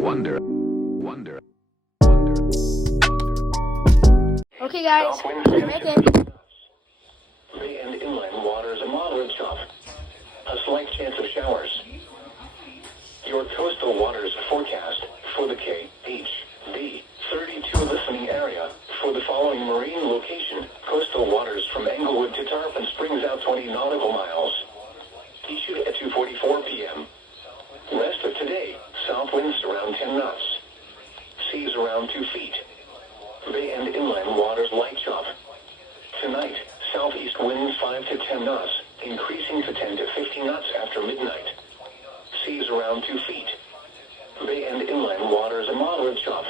Wonder. Wonder. Okay, guys, we're making. Bay and inland waters a moderate chop. A slight chance of showers. Your coastal waters forecast for the KHB 32 listening area for the following marine location. Coastal waters from Englewood to Tarpon Springs out 20 nautical miles. Issued at 2:44 p.m. Rest of today, south winds around 10 knots. Seas around 2 feet. Bay and inland waters light chop. Tonight, southeast winds 5 to 10 knots, increasing to 10 to 15 knots after midnight. Seas around 2 feet. Bay and inland waters a moderate chop.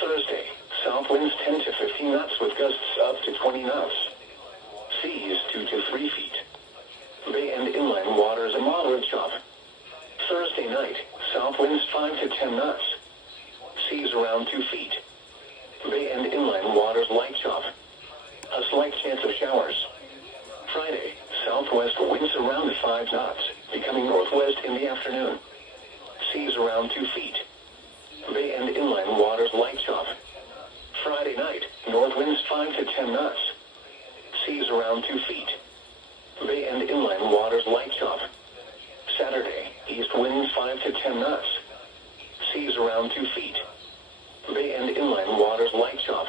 Thursday, south winds 10 to 15 knots with gusts up to 20 knots. Seas 2 to 3 feet. Bay and inland waters a moderate chop. Thursday night, south winds 5 to 10 knots. Seas around 2 feet. Bay and inland waters light chop. A slight chance of showers. Friday, southwest winds around 5 knots, becoming northwest in the afternoon. Seas around 2 feet. Bay and inland waters light chop. Friday night, north winds 5 to 10 knots. Seas around 2 feet. Bay and inland waters light chop. Saturday, east winds 5 to 10 knots. Seas around 2 feet. Bay and inland waters light chop.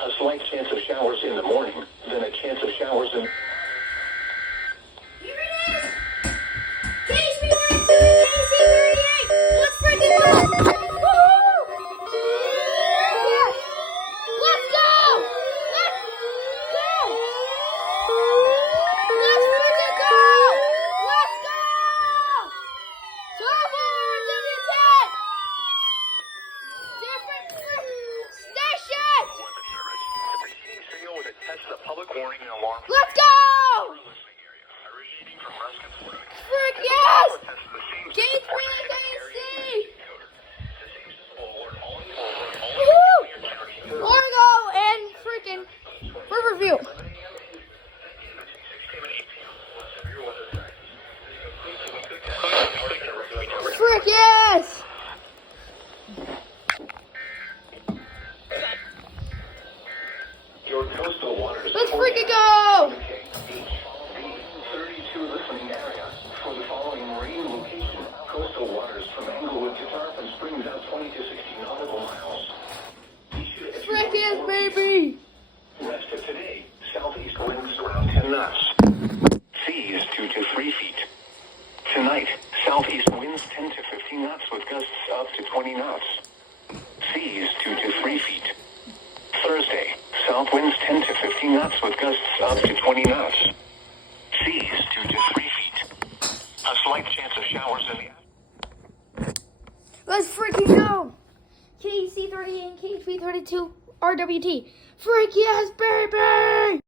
A slight chance of showers in the morning, then a chance of showers in... Here it is! KC38! Let's freaking go! Woohoo! Yes! Let's go! Let's go! Let's freaking go! Let's go! So far, W10! Different stations! Let's go! Frick yes! Gate 3 AC! Woo! Largo and freaking Riverview. Frick yes! Your coastal waters... Let's freaking go! 32 listening area for the following marine location. Coastal waters from Englewood to Tarpon Springs out 20 to 60 nautical miles. Frick yes, baby! Rest of today, southeast winds around 10 knots. Seas 2 to 3 feet. Tonight, southeast winds 10 to 15 knots with gusts up to 20 knots. Seas 2 to 3 feet. Thursday, south winds 10 to 15 knots with gusts up to 20 knots. Seas 2 to 3 feet. A slight chance of showers in the... Let's freaking go! KC38 and KHB32 RWT. Frick yes, baby!